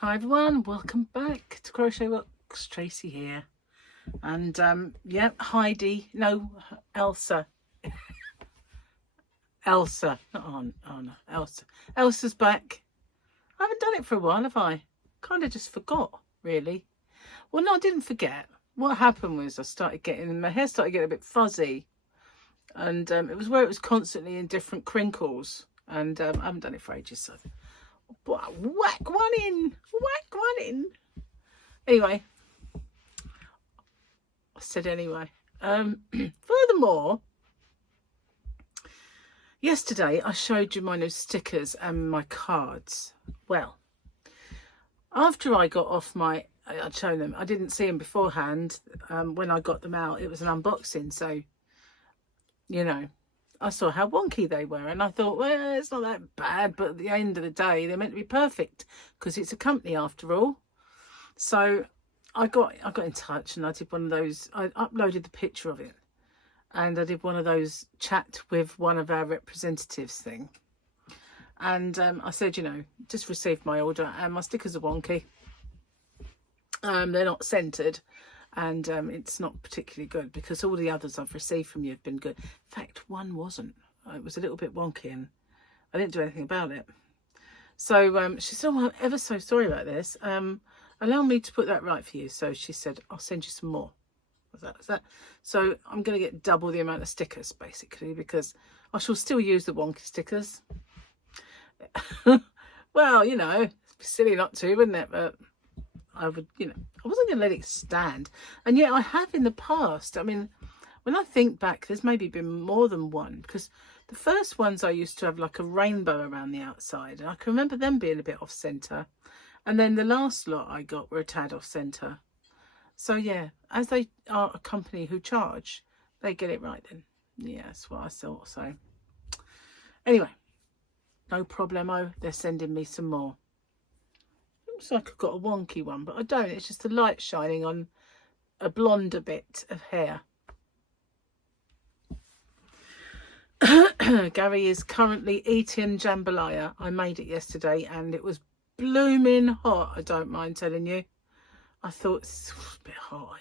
Hi everyone, welcome back to Crochet Works. Tracy here, and yeah, Heidi, no, Elsa, Elsa, not on, oh no, Elsa's back. I haven't done it for a while, have I? Kind of just forgot, really. Well, no, I didn't forget. What happened was my hair started getting a bit fuzzy, and it was where it was constantly in different crinkles, and I haven't done it for ages, so whack one in. Anyway, I said anyway. Furthermore, yesterday I showed you my new stickers and my cards. Well, after I got off I'd shown them. I didn't see them beforehand. When I got them out, it was an unboxing, so you know, I saw how wonky they were, and I thought, well, it's not that bad, but at the end of the day, they're meant to be perfect because it's a company after all. So I got in touch, and I did one of those. I uploaded the picture of it, and I did one of those chat with one of our representatives thing. And I said, just received my order, and my stickers are wonky. They're not centered, and it's not particularly good because all the others I've received from you have been good. In fact, one wasn't. It was a little bit wonky, and I didn't do anything about it. So she said, oh, I'm ever so sorry about this. Allow me to put that right for you. So she said, I'll send you some more. Was that? So I'm going to get double the amount of stickers, basically, because I shall still use the wonky stickers. Well, it'd be silly not to, wouldn't it? But I would, I wasn't going to let it stand. And yet I have in the past. I mean, when I think back, there's maybe been more than one, because the first ones I used to have like a rainbow around the outside, and I can remember them being a bit off centre. And then the last lot I got were a tad off centre. So yeah, as they are a company who charge, they get it right then. Yeah, that's what I thought. So anyway, no problemo. They're sending me some more. Looks like I've got a wonky one, but I don't. It's just the light shining on a blonder bit of hair. Gary is currently eating jambalaya. I made it yesterday and it was blooming hot. I don't mind telling you. I thought it's a bit hot,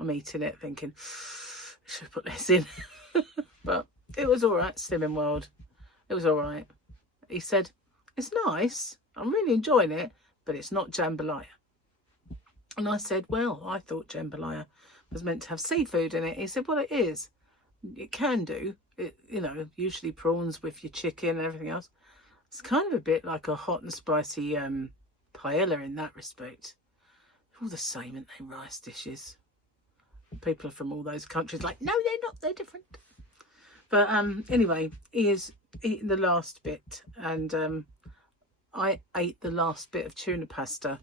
I'm eating it thinking I should put this in. But it was all right. Slimming World, it was all right. He said it's nice, I'm really enjoying it, but it's not jambalaya. And I said, well, I thought jambalaya was meant to have seafood in it. He said, well, it is. It can do it, usually prawns with your chicken and everything else. It's kind of a bit like a hot and spicy paella in that respect. All the same, aren't they? Rice dishes. People are from all those countries like, no, they're not, they're different. But anyway, he is eating the last bit, and I ate the last bit of tuna pasta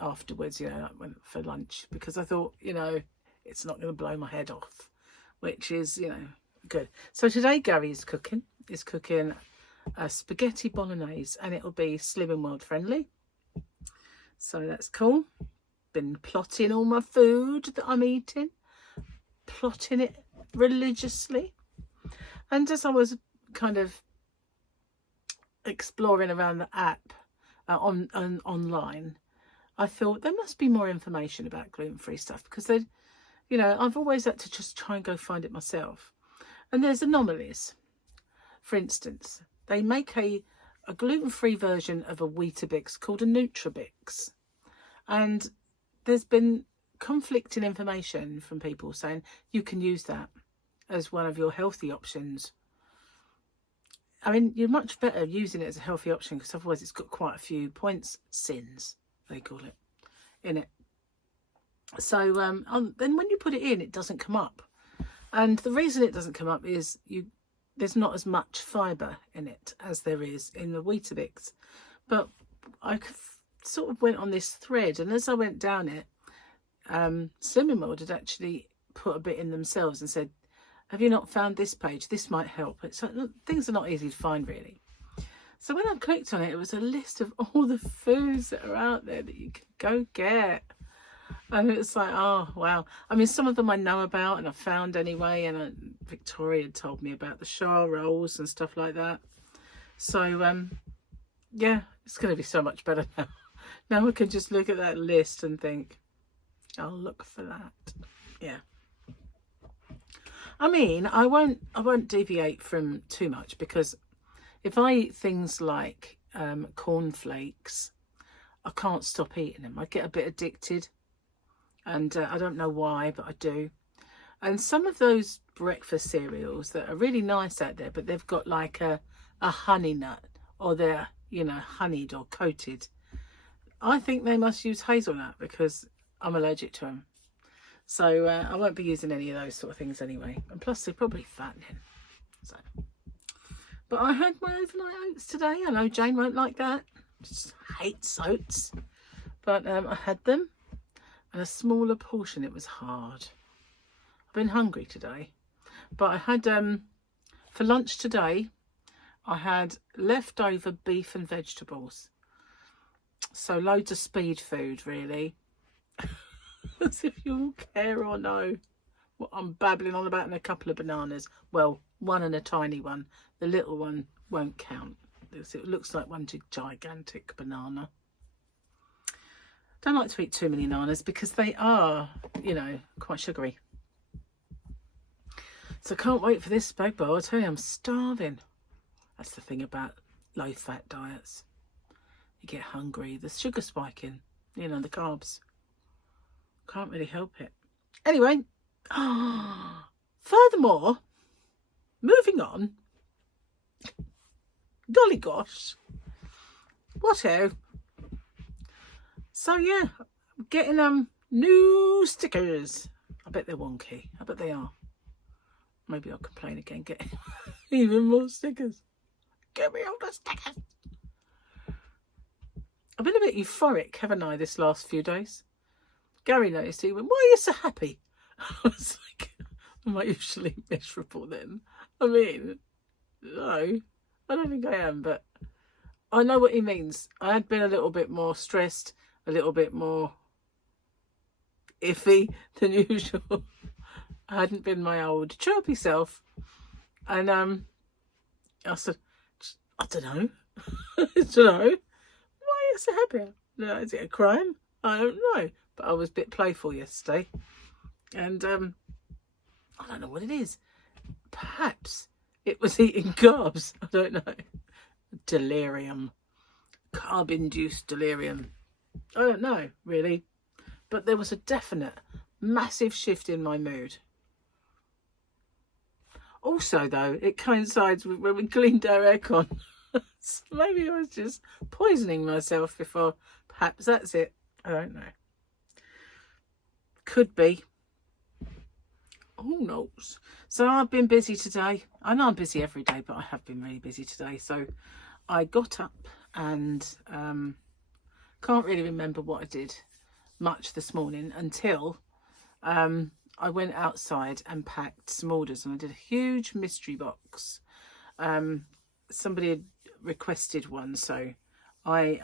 afterwards, I went for lunch, because I thought, it's not going to blow my head off, which is, good. So today Gary is cooking a spaghetti bolognese, and it'll be Slimming World friendly. So that's cool. Been plotting all my food that I'm eating, plotting it religiously. And as I was kind of exploring around the app online, I thought there must be more information about gluten-free stuff, because I've always had to just try and go find it myself. And there's anomalies. For instance, they make a gluten-free version of a Weetabix called a Nutrabix. And there's been conflicting information from people saying you can use that as one of your healthy options. I mean, you're much better using it as a healthy option, because otherwise it's got quite a few sins, they call it, in it. So then when you put it in, it doesn't come up. And the reason it doesn't come up is there's not as much fibre in it as there is in the Weetabix. But I sort of went on this thread, and as I went down it, Slimming World had actually put a bit in themselves and said, have you not found this page? This might help. Things are not easy to find, really. So when I clicked on it, it was a list of all the foods that are out there that you can go get. And it's like, oh, wow. I mean, some of them I know about and I found anyway. And Victoria told me about the Shah rolls and stuff like that. So, yeah, it's going to be so much better now. Now I can just look at that list and think, I'll look for that. Yeah. I mean, I won't deviate from too much, because if I eat things like cornflakes, I can't stop eating them. I get a bit addicted, and I don't know why, but I do. And some of those breakfast cereals that are really nice out there, but they've got like a honey nut, or they're, you know, honeyed or coated. I think they must use hazelnut because I'm allergic to them. So I won't be using any of those sort of things anyway. And plus they're probably fattening. So. But I had my overnight oats today. I know Jane won't like that. Just hates oats. But I had them. And a smaller portion. It was hard. I've been hungry today. But I had, for lunch today, I had leftover beef and vegetables. So loads of speed food, really. As if you'll care or know what I'm babbling on about, and a couple of bananas. Well, one and a tiny one. The little one won't count. It looks like one gigantic banana. Don't like to eat too many bananas because they are, you know, quite sugary. So I can't wait for this spag bowl. I tell you, I'm starving. That's the thing about low-fat diets. You get hungry. The sugar spiking, you know, the carbs. Can't really help it. Anyway, furthermore, moving on. Golly gosh. What-o. So yeah, I'm getting new stickers. I bet they're wonky. I bet they are. Maybe I'll complain again, get even more stickers. Give me all the stickers. I've been a bit euphoric, haven't I, this last few days? Gary noticed. He went, "Why are you so happy?" I was like, am I usually miserable then? I mean, no, I don't think I am, but I know what he means. I had been a little bit more stressed, a little bit more iffy than usual. I hadn't been my old chirpy self. And I said, I don't know. I don't know. Why are you so happy? No, is it a crime? I don't know. But I was a bit playful yesterday. And I don't know what it is. Perhaps it was eating carbs. I don't know. Delirium. Carb-induced delirium. I don't know, really. But there was a definite, massive shift in my mood. Also, though, it coincides with when we cleaned our aircon. So maybe I was just poisoning myself before. Perhaps that's it. I don't know. Could be. Who knows? So I've been busy today. I know I'm busy every day, but I have been really busy today. So I got up and can't really remember what I did much this morning until I went outside and packed some orders, and I did a huge mystery box. Somebody had requested one, so I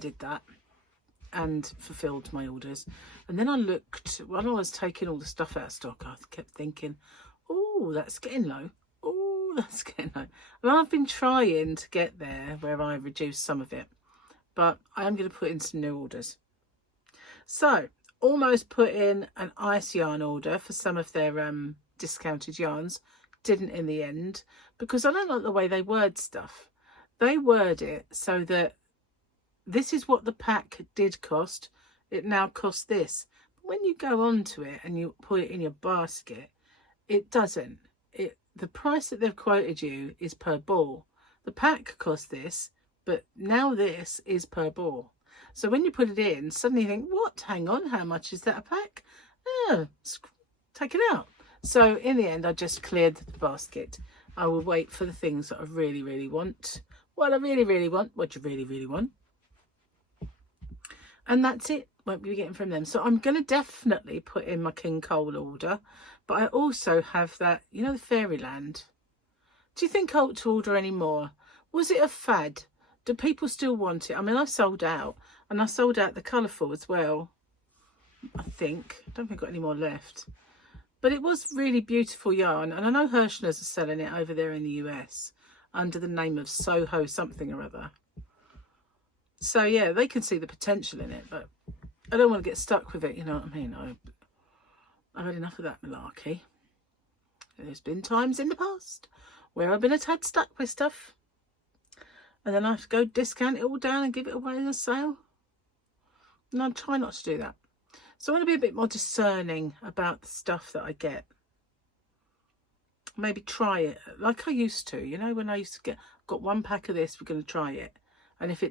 did that and fulfilled my orders. And then I looked, while I was taking all the stuff out of stock, I kept thinking, oh, that's getting low. Oh, that's getting low. And I've been trying to get there where I reduced some of it, but I am going to put in some new orders. So almost put in an ice yarn order for some of their discounted yarns. Didn't in the end, because I don't like the way they word stuff. They word it so that this is what the pack did cost. It now costs this. But when you go onto it and you put it in your basket, it doesn't. The price that they've quoted you is per ball. The pack costs this, but now this is per ball. So when you put it in, suddenly you think, what? Hang on, how much is that a pack? Oh, take it out. So in the end, I just cleared the basket. I will wait for the things that I really, really want. What I really, really want. What you really, really want. And that's it. Won't be getting from them. So I'm going to definitely put in my King Cole order. But I also have that, you know, the Fairyland. Do you think I ought to order any more? Was it a fad? Do people still want it? I mean, I sold out. And I sold out the colourful as well. I think. I don't think I've got any more left. But it was really beautiful yarn. And I know Hirschner's are selling it over there in the US under the name of Soho something or other. So yeah, they can see the potential in it, but I don't want to get stuck with it, you know what I mean? I've had enough of that malarkey. There's been times in the past where I've been a tad stuck with stuff, and then I have to go discount it all down and give it away in a sale. And I try not to do that. So I want to be a bit more discerning about the stuff that I get. Maybe try it like I used to, you know, when I used to got one pack of this, we're going to try it. And if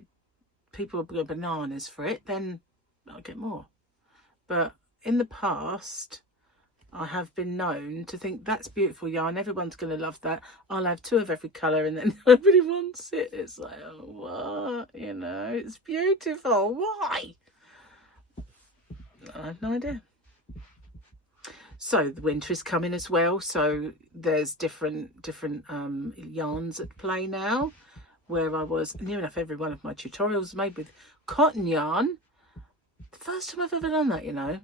people are bananas for it, then I'll get more. But in the past, I have been known to think that's beautiful yarn, everyone's going to love that, I'll have 2 of every colour, and then nobody wants it. It's like, oh, what? You know, it's beautiful. Why? I have no idea. So the winter is coming as well, so there's different yarns at play now, where I was near enough every one of my tutorials made with cotton yarn. The first time I've ever done that, you know.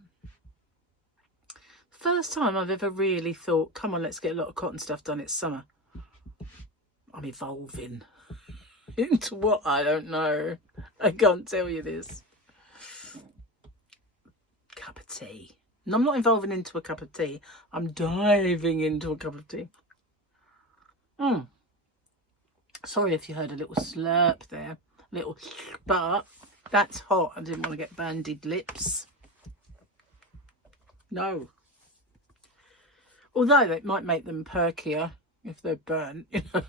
First time I've ever really thought, come on, let's get a lot of cotton stuff done. It's summer. I'm evolving into what? I don't know. I can't tell you this. Cup of tea. And I'm not evolving into a cup of tea. I'm diving into a cup of tea. Sorry if you heard a little slurp there. But that's hot. I didn't want to get banded lips. No. Although that might make them perkier if they're burnt, you know.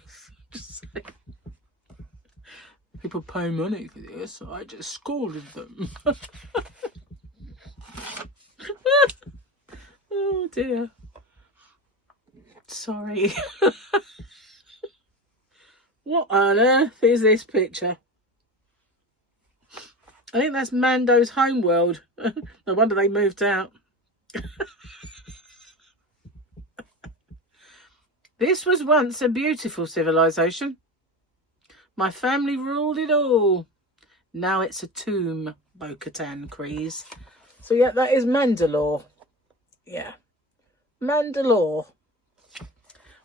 Just saying. People pay money for this, so I just scalded them. Oh dear. Sorry. What on earth is this picture? I think that's Mando's homeworld. No wonder they moved out. This was once a beautiful civilization. My family ruled it all. Now it's a tomb, Bo-Katan Crease. So yeah, that is Mandalore. Yeah, Mandalore.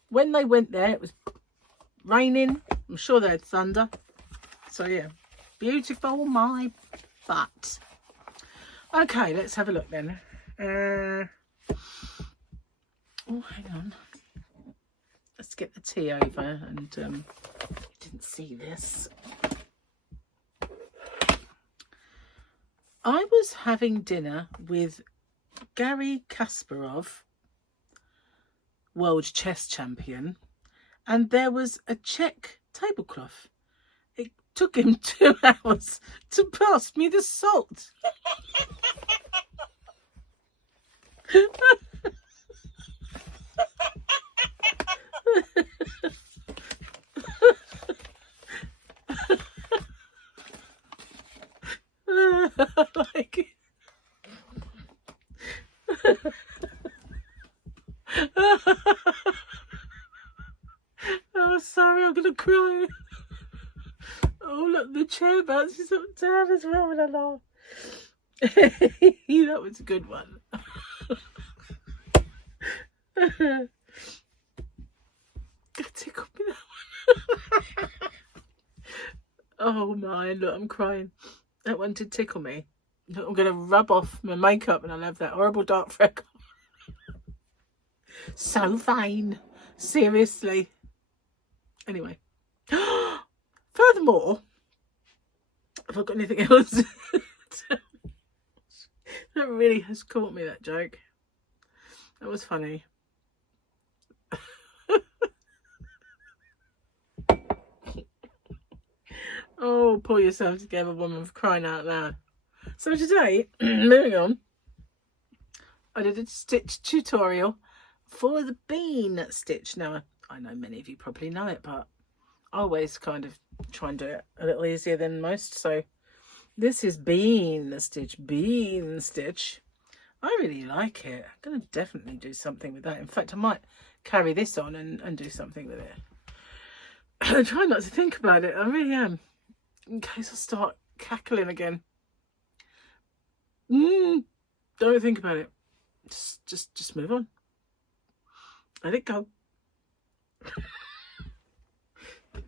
When they went there, it was raining. I'm sure they had thunder. So yeah, beautiful, my butt. Okay, let's have a look then. Oh, hang on. Let's get the tea over. And didn't see this. I was having dinner with Gary Kasparov, world chess champion, and there was a Czech tablecloth. It took him 2 hours to pass me the salt. Like, oh, sorry, I'm gonna cry. Oh, look, the chair bounces up down as well when I laugh. That was a good one. Tickled me, that one. Oh my, look, I'm crying. That one did tickle me. Look, I'm going to rub off my makeup and I'll have that horrible dark freckle. So vain. Seriously. Anyway. Furthermore, have I got anything else? That really has caught me, that joke. That was funny. Oh, pull yourself together, woman, for crying out loud. So today, moving on, I did a stitch tutorial for the bean stitch. Now, I know many of you probably know it, but I always kind of try and do it a little easier than most. So this is bean stitch. I really like it. I'm going to definitely do something with that. In fact, I might carry this on and do something with it. I try not to think about it. I really am. In case I start cackling again. Don't think about it. Just move on. Let it go.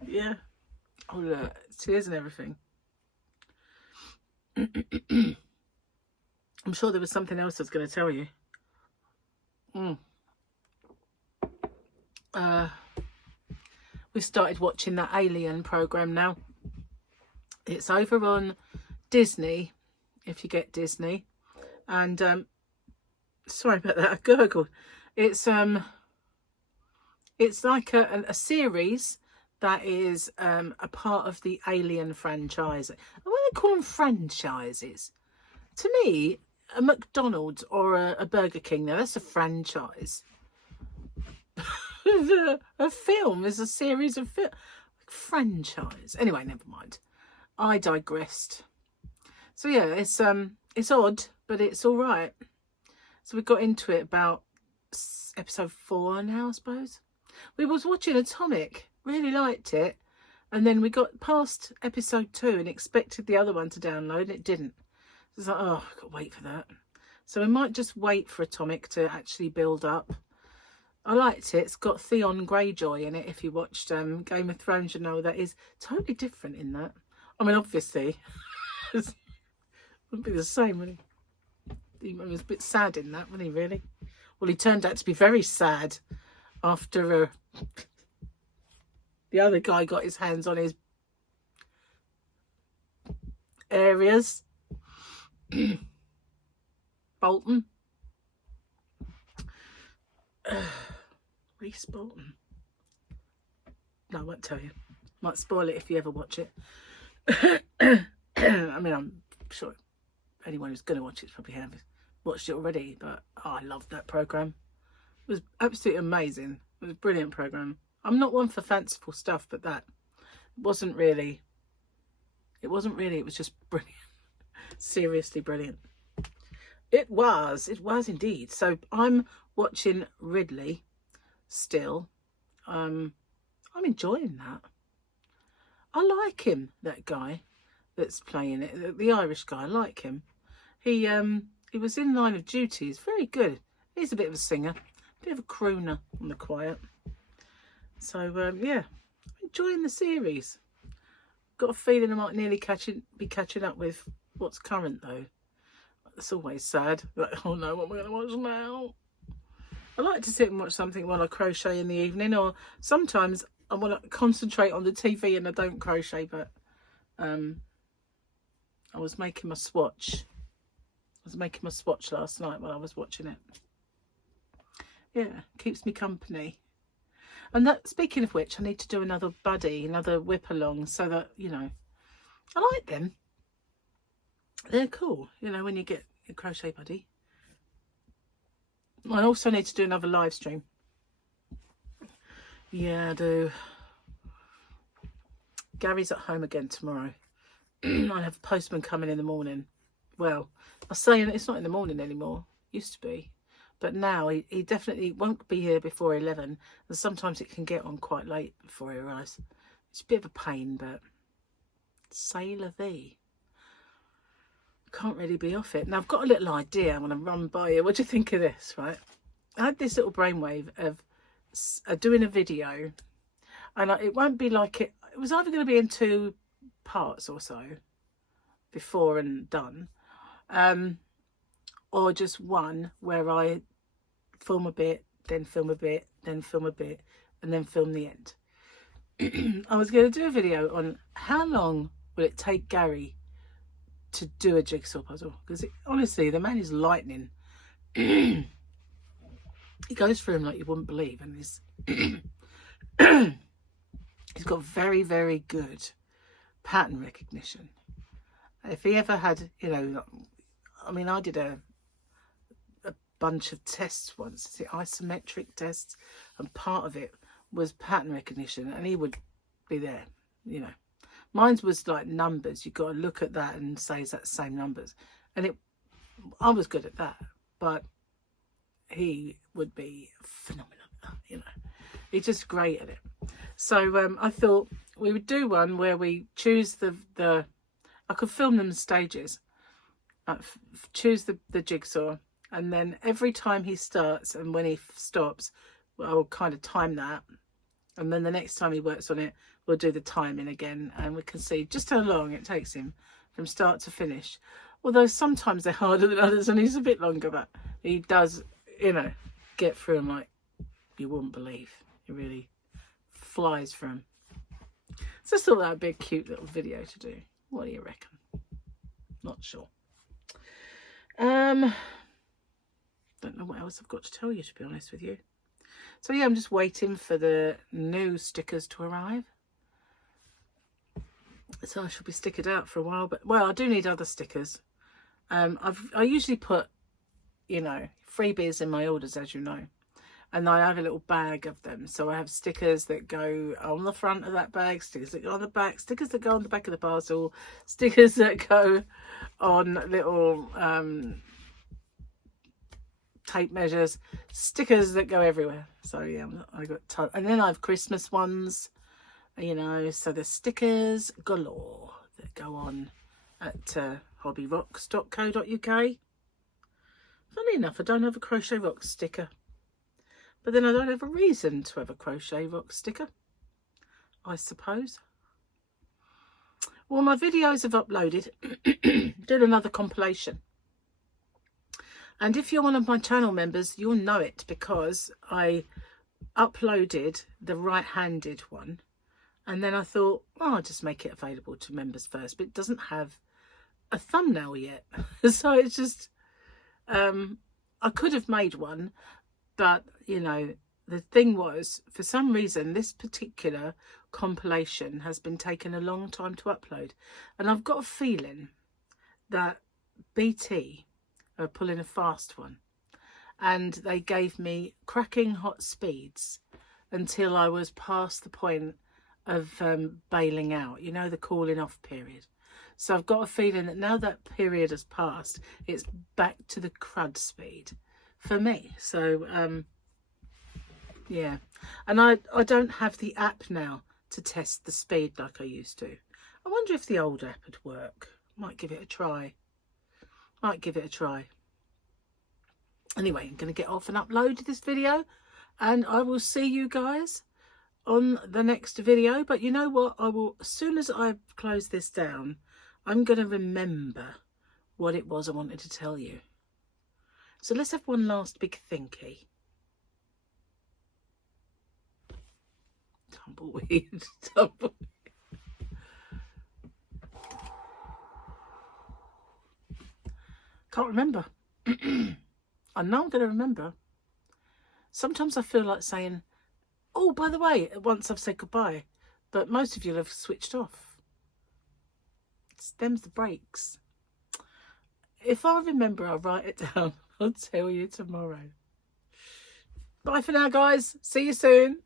Yeah. Oh look, tears and everything. I'm sure there was something else I was going to tell you. We've started watching that Alien program now. It's over on Disney, if you get Disney. And sorry about that, I gurgled. It's like a series that is a part of the Alien franchise. What do they call them, franchises? To me, a McDonald's or a Burger King, now that's a franchise. A film is a series of franchise. Anyway, never mind. I digressed. So yeah, it's odd, but it's all right. So we got into it about episode 4 now, I suppose. We was watching Atomic, really liked it, and then we got past episode 2 and expected the other one to download, and it didn't. So it's like, oh, I've got to wait for that. So we might just wait for Atomic to actually build up. I liked it. It's got Theon Greyjoy in it. If you watched Game of Thrones, you know that is totally different in that. I mean, obviously, it wouldn't be the same, would he? He was a bit sad in that, wasn't he, really? Well, he turned out to be very sad after the other guy got his hands on his areas. Bolton. Reese Bolton. No, I won't tell you. Might spoil it if you ever watch it. I mean, I'm sure anyone who's going to watch it probably have watched it already, but oh, I loved that programme. It was absolutely amazing. It was a brilliant programme. I'm not one for fanciful stuff, but that wasn't really. It wasn't really. It was just brilliant. Seriously brilliant. It was indeed. So I'm watching Ridley still. I'm enjoying that. I like him, that guy that's playing it, the Irish guy. I like him. He was in Line of Duty. He's very good. He's a bit of a singer, a bit of a crooner on the quiet. So yeah, I'm enjoying the series. Got a feeling I might nearly be catching up with what's current though. It's always sad. Like, oh no, what am I going to watch now? I like to sit and watch something while I crochet in the evening, or sometimes I want to concentrate on the TV and I don't crochet, but I was making my swatch. Last night while I was watching it. Yeah, keeps me company. And that, speaking of which, I need to do another whip along, so that, you know, I like them. They're cool, you know, when you get your crochet buddy. I also need to do another live stream. Yeah, I do. Gary's at home again tomorrow. I have a postman coming in the morning. Well, I say it's not in the morning anymore. Used to be. But now he definitely won't be here before 11. And sometimes it can get on quite late before he arrives. It's a bit of a pain, but c'est la vie. Can't really be off it. Now, I've got a little idea I want to run by you. What do you think of this, right? I had this little brainwave of doing a video. And it won't be like it. It was either going to be in 2 parts or so. Before and done. Or just one where I film a bit, then film a bit, then film a bit, and then film the end. I was going to do a video on how long will it take Gary to do a jigsaw puzzle, because honestly, the man is lightning. He goes through them like you wouldn't believe, and he's got very, very good pattern recognition. If he ever had, you know, I mean, I did a bunch of tests once, the isometric tests, and part of it was pattern recognition, and he would be there, you know. Mine was like numbers. You've got to look at that and say, is that the same numbers? And I was good at that, but he would be phenomenal at that, you know. He's just great at it. So I thought we would do one where we choose I could film them in stages. Choose the jigsaw, and then every time he starts and when he stops, I'll kind of time that. And then the next time he works on it, we'll do the timing again, and we can see just how long it takes him from start to finish. Although sometimes they're harder than others and he's a bit longer, but he does, you know, get through them like you wouldn't believe. He really flies through them. So I thought that would be a cute little video to do. What do you reckon? Not sure. Don't know what else I've got to tell you, to be honest with you. So yeah, I'm just waiting for the new stickers to arrive. So I shall be stickered out for a while, but well, I do need other stickers. I usually put, you know, freebies in my orders, as you know, and I have a little bag of them. So I have stickers that go on the front of that bag, stickers that go on the back, stickers that go on the back of the parcel, stickers that go on little tape measures, stickers that go everywhere. So yeah, I got tons. And then I have Christmas ones, you know, so there's stickers galore that go on at hobbyrocks.co.uk. Funny enough, I don't have a Crochet Rocks sticker, but then I don't have a reason to have a Crochet Rocks sticker, I suppose. Well, my videos have uploaded. Did another compilation. And if you're one of my channel members, you'll know it because I uploaded the right-handed one. And then I thought, well, I'll just make it available to members first. But it doesn't have a thumbnail yet. So it's just, I could have made one. But, you know, the thing was, for some reason, this particular compilation has been taking a long time to upload. And I've got a feeling that BT are pulling a fast one. And they gave me cracking hot speeds until I was past the point of bailing out, you know, the calling off period. So I've got a feeling that now that period has passed, it's back to the crud speed for me. So yeah, and I don't have the app now to test the speed like I used to. I wonder if the old app would work. Might give it a try. Anyway, I'm going to get off and upload this video, and I will see you guys on the next video. But you know what, I will, as soon as I close this down, I'm going to remember what it was I wanted to tell you. So let's have one last big thinky. Tumbleweed. Can't remember. I know I'm going to remember. Sometimes I feel like saying, oh, by the way, once I've said goodbye, but most of you have switched off. Them's the breaks. If I remember, I'll write it down. I'll tell you tomorrow. Bye for now, guys. See you soon.